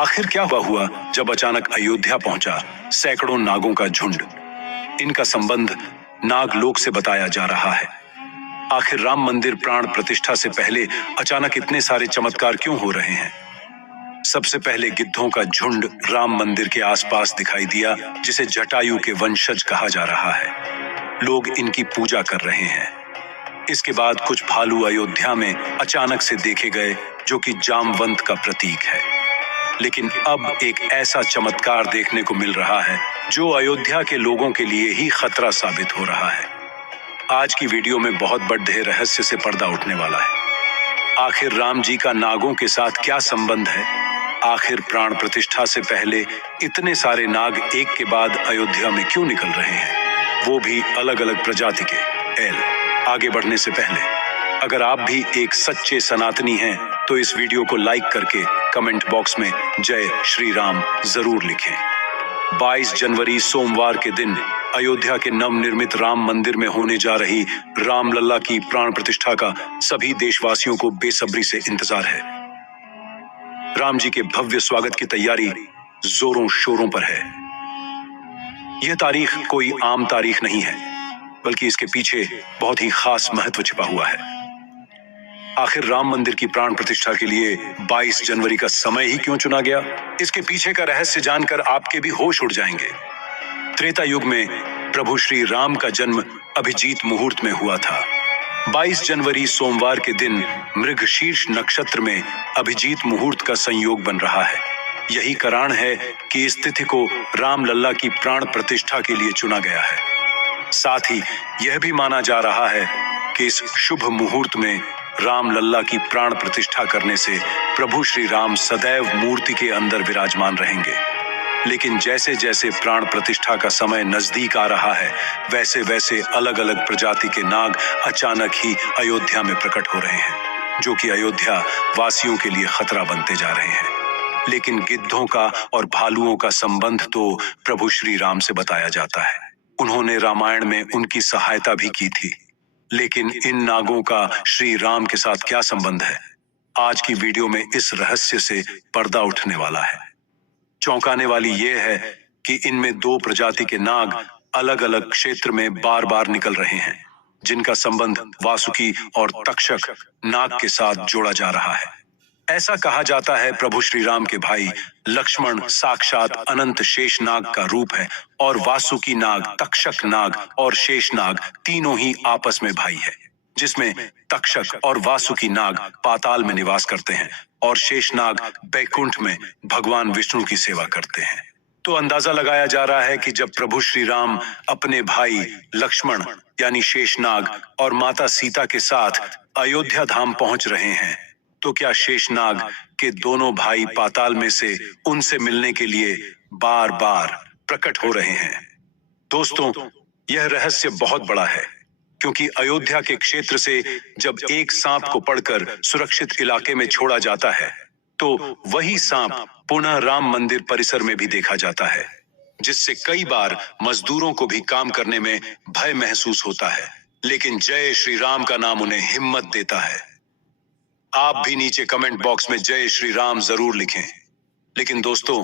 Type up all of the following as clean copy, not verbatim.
आखिर क्या हुआ जब अचानक अयोध्या पहुंचा सैकड़ों नागों का झुंड। इनका संबंध नागलोक से बताया जा रहा है। आखिर राम मंदिर प्राण प्रतिष्ठा से पहले अचानक इतने सारे चमत्कार क्यों हो रहे हैं? सबसे पहले गिद्धों का झुंड राम मंदिर के आसपास दिखाई दिया, जिसे जटायु के वंशज कहा जा रहा है। लोग इनकी पूजा कर रहे हैं। इसके बाद कुछ भालू अयोध्या में अचानक से देखे गए, जो कि जामवंत का प्रतीक है। लेकिन अब एक ऐसा चमत्कार देखने को मिल रहा है जो अयोध्या के लोगों के लिए ही खतरा साबित हो रहा है। आज की वीडियो में बहुत बड़े रहस्य से पर्दा उठने वाला है। आखिर राम जी का नागों के साथ क्या संबंध है? आखिर प्राण प्रतिष्ठा से पहले इतने सारे नाग एक के बाद अयोध्या में क्यों निकल रहे हैं, वो भी अलग अलग प्रजाति के। आगे बढ़ने से पहले अगर आप भी एक सच्चे सनातनी हैं तो इस वीडियो को लाइक करके कमेंट बॉक्स में जय श्री राम जरूर लिखें। 22 जनवरी सोमवार के दिन अयोध्या के नवनिर्मित राम मंदिर में होने जा रही रामलला की प्राण प्रतिष्ठा का सभी देशवासियों को बेसब्री से इंतजार है। राम जी के भव्य स्वागत की तैयारी जोरों शोरों पर है। यह तारीख कोई आम तारीख नहीं है, बल्कि इसके पीछे बहुत ही खास महत्व छिपा हुआ है। आखिर राम मंदिर की प्राण प्रतिष्ठा के लिए 22 जनवरी का समय ही क्यों चुना गया? इसके पीछे का रहस्य जानकर आपके भी होश उड़ जाएंगे। त्रेता युग में प्रभु श्री राम का जन्म अभिजीत मुहूर्त में हुआ था। 22 जनवरी सोमवार के दिन मृगशीर्ष नक्षत्र में अभिजीत मुहूर्त का संयोग बन रहा है। यही कारण है कि इस तिथि को रामलला की प्राण प्रतिष्ठा के लिए चुना गया है। साथ ही यह भी माना जा रहा है कि इस शुभ मुहूर्त में रामलला की प्राण प्रतिष्ठा करने से प्रभु श्री राम सदैव मूर्ति के अंदर विराजमान रहेंगे। लेकिन जैसे जैसे प्राण प्रतिष्ठा का समय नजदीक आ रहा है, वैसे वैसे अलग अलग प्रजाति के नाग अचानक ही अयोध्या में प्रकट हो रहे हैं, जो कि अयोध्या वासियों के लिए खतरा बनते जा रहे हैं। लेकिन गिद्धों का और भालुओं का संबंध तो प्रभु श्री राम से बताया जाता है। उन्होंने रामायण में उनकी सहायता भी की थी। लेकिन इन नागों का श्री राम के साथ क्या संबंध है? आज की वीडियो में इस रहस्य से पर्दा उठने वाला है। चौंकाने वाली यह है कि इनमें दो प्रजाति के नाग अलग अलग क्षेत्र में बार बार निकल रहे हैं, जिनका संबंध वासुकी और तक्षक नाग के साथ जोड़ा जा रहा है। ऐसा कहा जाता है प्रभु श्री राम के भाई लक्ष्मण साक्षात अनंत शेष नाग का रूप है, और वासुकी नाग, तक्षक नाग और शेष नाग तीनों ही आपस में भाई है, जिसमें तक्षक और वासुकी नाग पाताल में निवास करते हैं और शेषनाग बैकुंठ में भगवान विष्णु की सेवा करते हैं। तो अंदाजा लगाया जा रहा है कि जब प्रभु श्री राम अपने भाई लक्ष्मण यानी शेषनाग और माता सीता के साथ अयोध्या धाम पहुंच रहे हैं, तो क्या शेषनाग के दोनों भाई पाताल में से उनसे मिलने के लिए बार बार प्रकट हो रहे हैं? दोस्तों, यह रहस्य बहुत बड़ा है, क्योंकि अयोध्या के क्षेत्र से जब एक सांप को पकड़कर सुरक्षित इलाके में छोड़ा जाता है, तो वही सांप पुनः राम मंदिर परिसर में भी देखा जाता है, जिससे कई बार मजदूरों को भी काम करने में भय महसूस होता है। लेकिन जय श्री राम का नाम उन्हें हिम्मत देता है। आप भी नीचे कमेंट बॉक्स में जय श्री राम जरूर लिखें। लेकिन दोस्तों,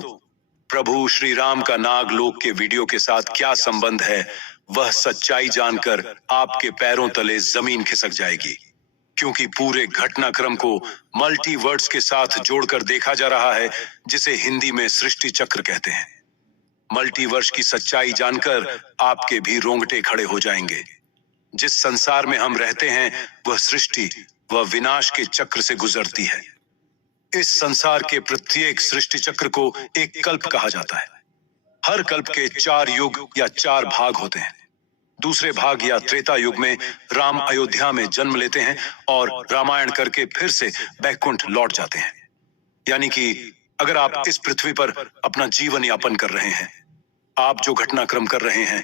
प्रभु श्री राम का नागलोक के वीडियो के साथ क्या संबंध है, वह सच्चाई जानकर आपके पैरों तले जमीन खिसक जाएगी, क्योंकि पूरे घटनाक्रम को मल्टीवर्ड्स के साथ जोड़कर देखा जा रहा है, जिसे हिंदी में सृष्टि चक्र कहते हैं। मल्टीवर्स की सच्चाई जानकर आपके भी रोंगटे खड़े हो जाएंगे। जिस संसार में हम रहते हैं, वह सृष्टि व विनाश के चक्र से गुजरती है। इस संसार के प्रत्येक सृष्टि चक्र को एक कल्प कहा जाता है। हर कल्प के 4 युग या 4 भाग होते हैं। दूसरे भाग या त्रेता युग में राम अयोध्या में जन्म लेते हैं और रामायण करके फिर से बैकुंठ लौट जाते हैं। यानी कि अगर आप इस पृथ्वी पर अपना जीवन यापन कर रहे हैं, आप जो घटनाक्रम कर रहे हैं,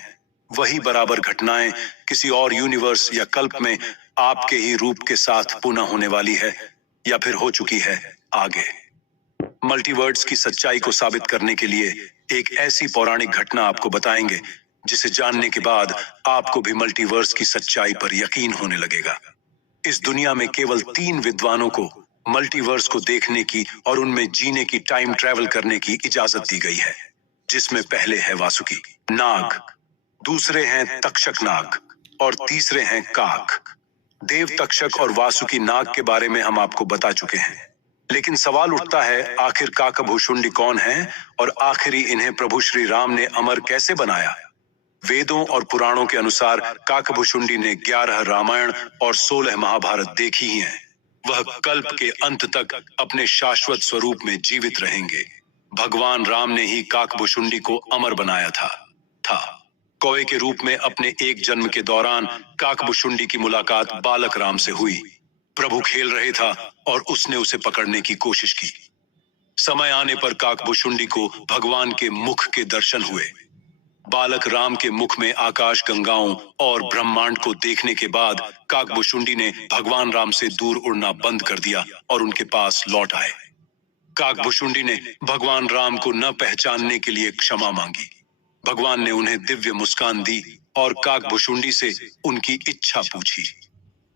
वही बराबर घटनाएं किसी और यूनिवर्स या कल्प में आपके ही रूप के साथ पुनः होने वाली है या फिर हो चुकी है आगे। मल्टीवर्ड्स की सच्चाई को साबित करने के लिए एक ऐसी पौराणिक घटना आपको बताएंगे, जिसे जानने के बाद आपको भी मल्टीवर्स की सच्चाई पर यकीन होने लगेगा। इस दुनिया में केवल 3 विद्वानों को मल्टीवर्स को देखने की और उनमें जीने की, टाइम ट्रैवल करने की इजाजत दी गई है, जिसमें पहले है वासुकी नाग, दूसरे हैं तक्षक नाग और तीसरे हैं काक। देव तक्षक और वासुकी नाग के बारे में हम आपको बता चुके हैं, लेकिन सवाल उठता है आखिर काकभुशुंडी कौन है और आखिरी इन्हें प्रभु श्री राम ने अमर कैसे बनाया। वेदों और पुराणों के अनुसार काकभुशुंडी ने 11 रामायण और 16 महाभारत देखी ही हैं। वह कल्प के अंत तक अपने शाश्वत स्वरूप में जीवित रहेंगे। भगवान राम ने ही काकभुशुंडी को अमर बनाया था। कौवे के रूप में अपने एक जन्म के दौरान काकभुशुंडी की मुलाकात बालक राम से हुई। प्रभु खेल रहे था और उसने उसे पकड़ने की कोशिश की। समय आने पर काकभुशुंडी को भगवान के मुख के दर्शन हुए। बालक राम के मुख में आकाश गंगाओं और ब्रह्मांड को देखने के बाद काकभुशुंडी ने भगवान राम से दूर उड़ना बंद कर दिया और उनके पास लौट आए। काकभुशुंडी ने भगवान राम को न पहचानने के लिए क्षमा मांगी। भगवान ने उन्हें दिव्य मुस्कान दी और काकभुशुंडी से उनकी इच्छा पूछी।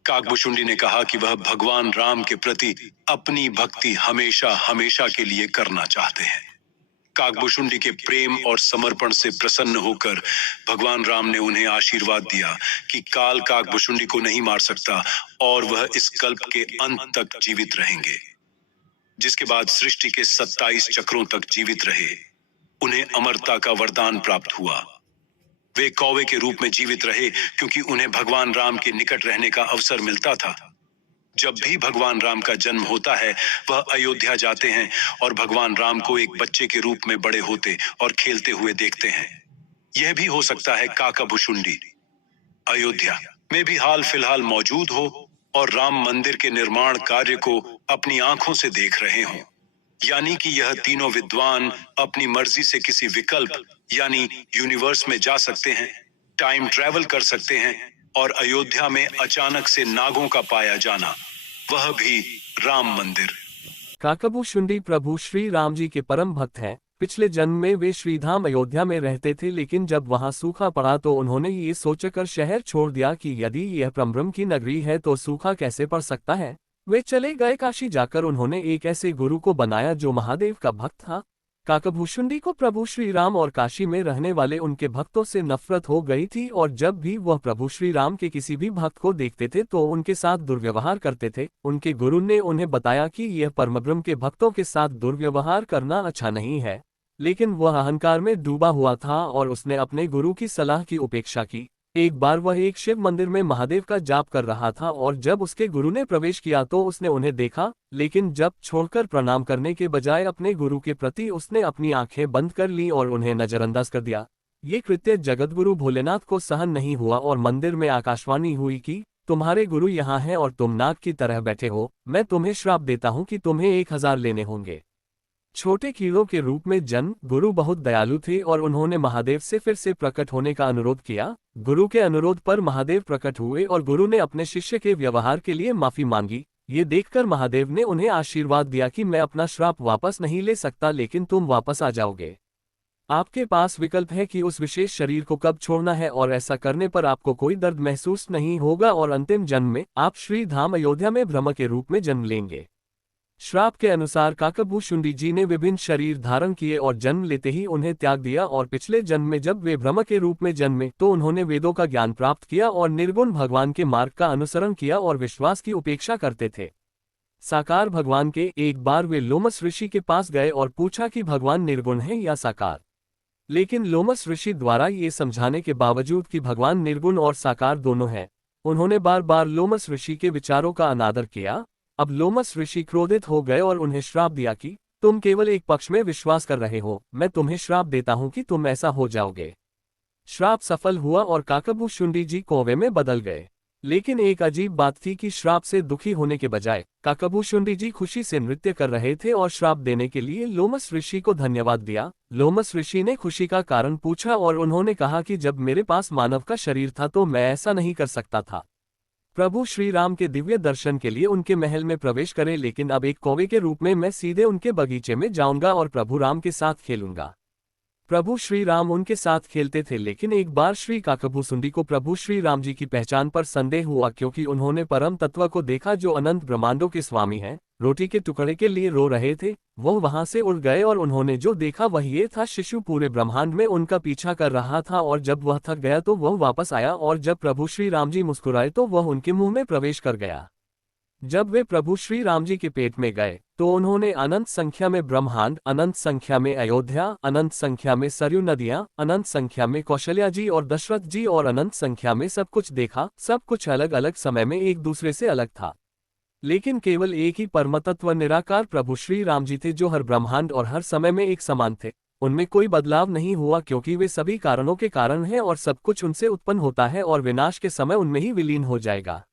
काकभुशुंडी ने कहा कि वह भगवान राम के प्रति अपनी भक्ति हमेशा हमेशा के लिए करना चाहते हैं। काकभुशुंडी के प्रेम और समर्पण से प्रसन्न होकर भगवान राम ने उन्हें आशीर्वाद दिया कि काल काकभुशुंडी को नहीं मार सकता और वह इस कल्प के अंत तक जीवित रहेंगे। जिसके बाद सृष्टि के 27 चक्रों तक जीवित रहे। उन्हें अमरता का वरदान प्राप्त हुआ। वे कौवे के रूप में जीवित रहे क्योंकि उन्हें भगवान राम के निकट रहने का अवसर मिलता था। जब भी भगवान राम का जन्म होता है, वह अयोध्या जाते हैं और भगवान राम को एक बच्चे के रूप में बड़े होते और खेलते हुए देखते हैं। यह भी हो सकता है काकभुशुंडी अयोध्या में भी हाल फिलहाल मौजूद हो और राम मंदिर के निर्माण कार्य को अपनी आंखों से देख रहे हों। यानी कि यह तीनों विद्वान अपनी मर्जी से किसी विकल्प यानी यूनिवर्स में जा सकते हैं, टाइम ट्रैवल कर सकते हैं और अयोध्या में अचानक से नागों का पाया जाना, वह भी राम मंदिर। काकभुशुंडी प्रभु श्री राम जी के परम भक्त हैं। पिछले जन्म में वे श्रीधाम अयोध्या में रहते थे, लेकिन जब वहां सूखा पड़ा तो उन्होंने ये सोचकर शहर छोड़ दिया कि यदि यह परमब्रह्म की नगरी है तो सूखा कैसे पड़ सकता है। वे चले गए काशी। जाकर उन्होंने एक ऐसे गुरु को बनाया जो महादेव का भक्त था। काकभुशुंडी को प्रभु श्री राम और काशी में रहने वाले उनके भक्तों से नफरत हो गई थी और जब भी वह प्रभु श्री राम के किसी भी भक्त को देखते थे तो उनके साथ दुर्व्यवहार करते थे। उनके गुरु ने उन्हें बताया कि यह परमब्रह्म के भक्तों के साथ दुर्व्यवहार करना अच्छा नहीं है, लेकिन वह अहंकार में डूबा हुआ था और उसने अपने गुरु की सलाह की उपेक्षा की। एक बार वह एक शिव मंदिर में महादेव का जाप कर रहा था और जब उसके गुरु ने प्रवेश किया तो उसने उन्हें देखा, लेकिन जब छोड़कर प्रणाम करने के बजाय अपने गुरु के प्रति उसने अपनी आंखें बंद कर ली और उन्हें नजरअंदाज कर दिया। ये कृत्य जगतगुरु भोलेनाथ को सहन नहीं हुआ और मंदिर में आकाशवाणी हुई कि तुम्हारे गुरु यहाँ हैं और तुम नाग की तरह बैठे हो। मैं तुम्हें श्राप देता हूँ कि तुम्हें 1000 लेने होंगे। छोटे कीड़ों के रूप में जन्म। गुरु बहुत दयालु थे और उन्होंने महादेव से फिर से प्रकट होने का अनुरोध किया। गुरु के अनुरोध पर महादेव प्रकट हुए और गुरु ने अपने शिष्य के व्यवहार के लिए माफी मांगी। ये देखकर महादेव ने उन्हें आशीर्वाद दिया कि मैं अपना श्राप वापस नहीं ले सकता, लेकिन तुम वापस आ जाओगे। आपके पास विकल्प है कि उस विशेष शरीर को कब छोड़ना है और ऐसा करने पर आपको कोई दर्द महसूस नहीं होगा और अंतिम जन्म में आप श्री धाम अयोध्या में ब्रह्म के रूप में जन्म लेंगे। श्राप के अनुसार काकभुशुंडी जी ने विभिन्न शरीर धारण किए और जन्म लेते ही उन्हें त्याग दिया और पिछले जन्म में जब वे ब्रह्म के रूप में जन्मे तो उन्होंने वेदों का ज्ञान प्राप्त किया और निर्गुण भगवान के मार्ग का अनुसरण किया और विश्वास की उपेक्षा करते थे। साकार भगवान के एक बार वे लोमस ऋषि के पास गए और पूछा कि भगवान निर्गुण है या साकार, लेकिन लोमस ऋषि द्वारा ये समझाने के बावजूद कि भगवान निर्गुण और साकार दोनों हैं, उन्होंने बार बार लोमस ऋषि के विचारों का अनादर किया। अब लोमस ऋषि क्रोधित हो गए और उन्हें श्राप दिया कि तुम केवल एक पक्ष में विश्वास कर रहे हो, मैं तुम्हें श्राप देता हूं कि तुम ऐसा हो जाओगे। श्राप सफल हुआ और काकभुशुंडी जी कौवे में बदल गए। लेकिन एक अजीब बात थी कि श्राप से दुखी होने के बजाय काकभुशुंडी जी खुशी से नृत्य कर रहे थे और श्राप देने के लिए लोमस ऋषि को धन्यवाद दिया। लोमस ऋषि ने खुशी का कारण पूछा और उन्होंने कहा कि जब मेरे पास मानव का शरीर था तो मैं ऐसा नहीं कर सकता था। प्रभु श्री राम के दिव्य दर्शन के लिए उनके महल में प्रवेश करें, लेकिन अब एक कौवे के रूप में मैं सीधे उनके बगीचे में जाऊंगा और प्रभु राम के साथ खेलूंगा। प्रभु श्री राम उनके साथ खेलते थे, लेकिन एक बार श्री काकभूसुंडी को प्रभु श्री राम जी की पहचान पर संदेह हुआ, क्योंकि उन्होंने परम तत्व को देखा जो अनंत ब्रह्मांडों के स्वामी हैं, रोटी के टुकड़े के लिए रो रहे थे। वह वहां से उड़ गए और उन्होंने जो देखा वह ये था, शिशु पूरे ब्रह्मांड में उनका पीछा कर रहा था, और जब वह थक गया तो वह वापस आया, और जब प्रभु श्री राम जी मुस्कुराए तो वह उनके मुंह में प्रवेश कर गया। जब वे प्रभु श्री राम जी के पेट में गए तो उन्होंने अनंत संख्या में ब्रह्मांड, अनंत संख्या में अयोध्या, अनंत संख्या में सरयू नदियां, अनंत संख्या में कौशल्या जी और दशरथ जी और अनंत संख्या में सब कुछ देखा। सब कुछ अलग अलग समय में एक दूसरे से अलग था, लेकिन केवल एक ही परमतत्व निराकार प्रभु श्री राम जी थे, जो हर ब्रह्मांड और हर समय में एक समान थे। उनमें कोई बदलाव नहीं हुआ, क्योंकि वे सभी कारणों के कारण हैं और सब कुछ उनसे उत्पन्न होता है और विनाश के समय उनमें ही विलीन हो जाएगा।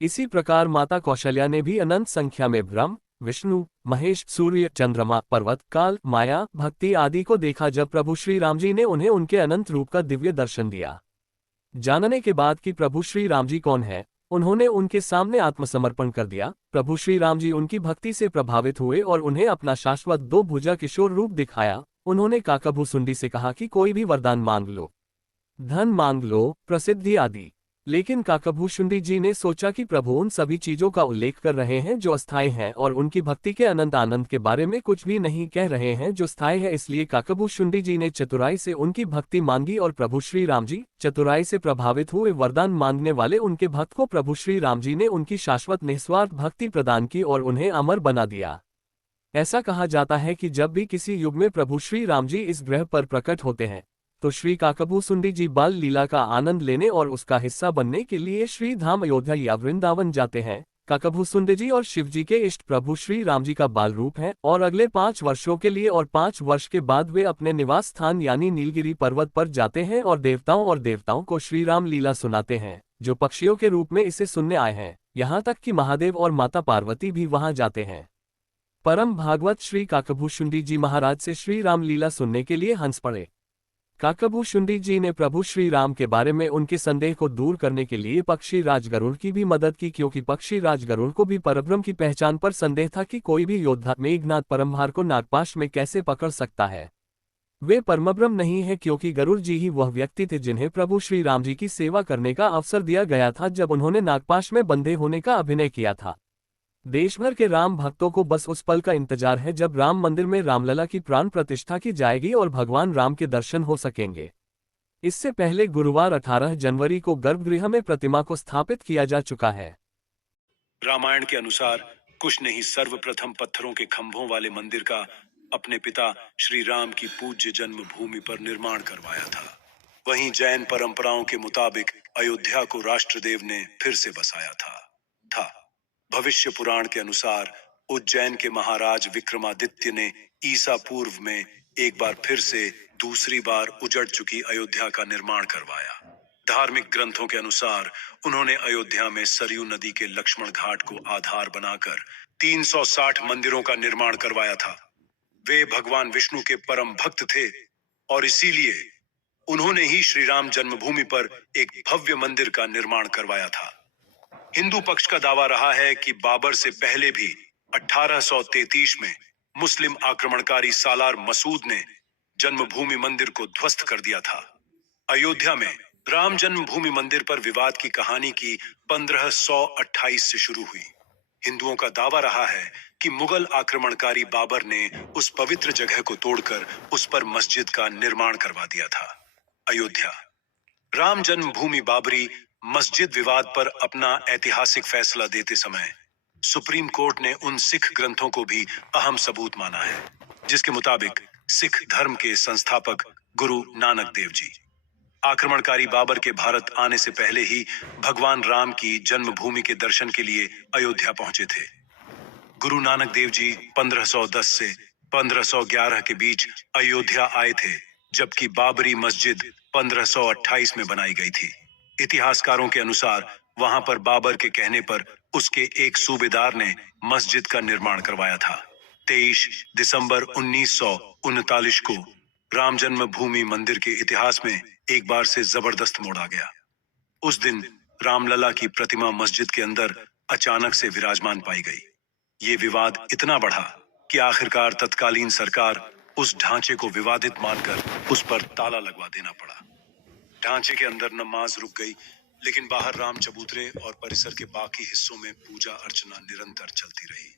इसी प्रकार माता कौशल्या ने भी अनंत संख्या में ब्रह्म, विष्णु, महेश, सूर्य, चंद्रमा, पर्वत, काल, माया, भक्ति आदि को देखा। जब प्रभु श्री राम जी ने उन्हें उनके अनंत रूप का दिव्य दर्शन दिया, जानने के बाद कि प्रभु श्री राम जी कौन है, उन्होंने उनके सामने आत्मसमर्पण कर दिया। प्रभु श्री राम जी उनकी भक्ति से प्रभावित हुए और उन्हें अपना शाश्वत दो भुजा किशोर रूप दिखाया। उन्होंने काकभूसुंडी से कहा कि कोई भी वरदान मांग लो, धन मांग लो, प्रसिद्धि आदि। लेकिन काकभूसुंडी जी ने सोचा कि प्रभु उन सभी चीजों का उल्लेख कर रहे हैं जो अस्थायी हैं, और उनकी भक्ति के अनंत आनंद के बारे में कुछ भी नहीं कह रहे हैं जो स्थायी है। इसलिए काकभूसुंडी जी ने चतुराई से उनकी भक्ति मांगी और प्रभु श्री राम जी चतुराई से प्रभावित हुए। वरदान मांगने वाले उनके भक्त को प्रभु श्री राम जी ने उनकी शाश्वत निस्वार्थ भक्ति प्रदान की और उन्हें अमर बना दिया। ऐसा कहा जाता है कि जब भी किसी युग में प्रभु श्री राम जी इस ग्रह पर प्रकट होते हैं तो श्री काकभूसुंडी जी बाल लीला का आनंद लेने और उसका हिस्सा बनने के लिए श्री धाम अयोध्या या वृंदावन जाते हैं। काकभूसुंडी जी और शिव जी के इष्ट प्रभु श्री राम जी का बाल रूप है, और अगले 5 वर्षों के लिए और 5 वर्ष के बाद वे अपने निवास स्थान यानी नीलगिरी पर्वत पर जाते हैं और देवताओं को श्री राम लीला सुनाते हैं, जो पक्षियों के रूप में इसे सुनने आए हैं। यहाँ तक कि महादेव और माता पार्वती भी वहां जाते हैं। परम भागवत श्री काकभूसुंडी जी महाराज से श्री राम लीला सुनने के लिए हंस पड़े। काकभूसुंडी जी ने प्रभु श्री राम के बारे में उनके संदेह को दूर करने के लिए पक्षी राज गरुड़ की भी मदद की, क्योंकि पक्षी राज गरुड़ को भी परब्रह्म की पहचान पर संदेह था कि कोई भी योद्धा मेघनाथ परमभार को नागपाश में कैसे पकड़ सकता है। वे परमब्रह्म नहीं है, क्योंकि गरुड़ जी ही वह व्यक्ति थे जिन्हें प्रभु श्री राम जी की सेवा करने का अवसर दिया गया था जब उन्होंने नागपाश में बंधे होने का अभिनय किया था। देश भर के राम भक्तों को बस उस पल का इंतजार है जब राम मंदिर में रामलला की प्राण प्रतिष्ठा की जाएगी और भगवान राम के दर्शन हो सकेंगे। इससे पहले गुरुवार 18 जनवरी को गर्भगृह में प्रतिमा को स्थापित किया जा चुका है। रामायण के अनुसार कुश ने ही सर्वप्रथम पत्थरों के खंभों वाले मंदिर का अपने पिता श्री राम की पूज्य जन्मभूमि पर निर्माण करवाया था। वहीं जैन परंपराओं के मुताबिक अयोध्या को राष्ट्रदेव ने फिर से बसाया था। भविष्य पुराण के अनुसार उज्जैन के महाराज विक्रमादित्य ने ईसा पूर्व में एक बार फिर से दूसरी बार उजड़ चुकी अयोध्या का निर्माण करवाया। धार्मिक ग्रंथों के अनुसार उन्होंने अयोध्या में सरयू नदी के लक्ष्मण घाट को आधार बनाकर 360 मंदिरों का निर्माण करवाया था। वे भगवान विष्णु के परम भक्त थे और इसीलिए उन्होंने ही श्री राम जन्मभूमि पर एक भव्य मंदिर का निर्माण करवाया था। हिंदू पक्ष का दावा रहा है कि बाबर से पहले भी 1833 में मुस्लिम आक्रमणकारी सालार मसूद ने जन्मभूमि मंदिर को ध्वस्त कर दिया था। अयोध्या में राम जन्मभूमि मंदिर पर विवाद की कहानी की 1528 से शुरू हुई। हिंदुओं का दावा रहा है कि मुगल आक्रमणकारी बाबर ने उस पवित्र जगह को तोड़कर उस पर मस्जिद का निर्माण करवा दिया था। अयोध्या राम जन्मभूमि बाबरी मस्जिद विवाद पर अपना ऐतिहासिक फैसला देते समय सुप्रीम कोर्ट ने उन सिख ग्रंथों को भी अहम सबूत माना है, जिसके मुताबिक सिख धर्म के संस्थापक गुरु नानक देव जी आक्रमणकारी बाबर के भारत आने से पहले ही भगवान राम की जन्मभूमि के दर्शन के लिए अयोध्या पहुंचे थे। गुरु नानक देव जी 1510 से 1511 के बीच अयोध्या आए थे, जबकि बाबरी मस्जिद 1528 में बनाई गई थी। इतिहासकारों के अनुसार वहां पर बाबर के कहने पर उसके एक सूबेदार ने मस्जिद का निर्माण करवाया था। 23 दिसंबर 1939 को राम जन्मभूमि मंदिर के इतिहास में एक बार से जबरदस्त मोड़ आ गया। उस दिन रामलला की प्रतिमा मस्जिद के अंदर अचानक से विराजमान पाई गई। ये विवाद इतना बढ़ा कि आखिरकार तत्कालीन सरकार उस ढांचे को विवादित मानकर उस पर ताला लगवा देना पड़ा। ढांचे के अंदर नमाज रुक गई, लेकिन बाहर राम चबूतरे और परिसर के बाकी हिस्सों में पूजा अर्चना निरंतर चलती रही।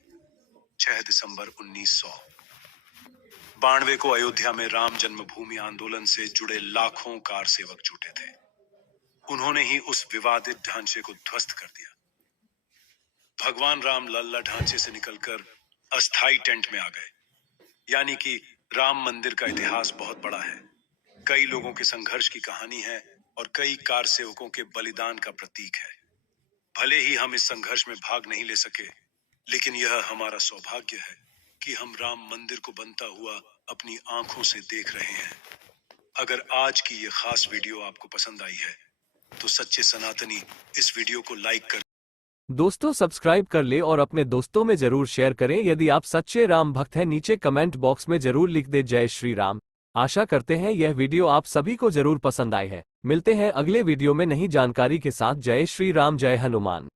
6 दिसंबर 1992 को अयोध्या में राम जन्मभूमि आंदोलन से जुड़े लाखों कार सेवक जुटे थे। उन्होंने ही उस विवादित ढांचे को ध्वस्त कर दिया। भगवान राम लल्ला ढांचे से निकलकर अस्थाई टेंट में आ गए। यानी कि राम मंदिर का इतिहास बहुत बड़ा है, कई लोगों के संघर्ष की कहानी है और कई कार सेवकों के बलिदान का प्रतीक है। भले ही हम इस संघर्ष में भाग नहीं ले सके, लेकिन यह हमारा सौभाग्य है कि हम राम मंदिर को बनता हुआ अपनी आंखों से देख रहे हैं। अगर आज की ये खास वीडियो आपको पसंद आई है तो सच्चे सनातनी इस वीडियो को लाइक कर दोस्तों सब्सक्राइब कर ले और अपने दोस्तों में जरूर शेयर करें। यदि आप सच्चे राम भक्त हैं नीचे कमेंट बॉक्स में जरूर लिख दे जय श्री राम। आशा करते हैं यह वीडियो आप सभी को जरूर पसंद आए है। मिलते हैं अगले वीडियो में नई जानकारी के साथ। जय श्री राम, जय हनुमान।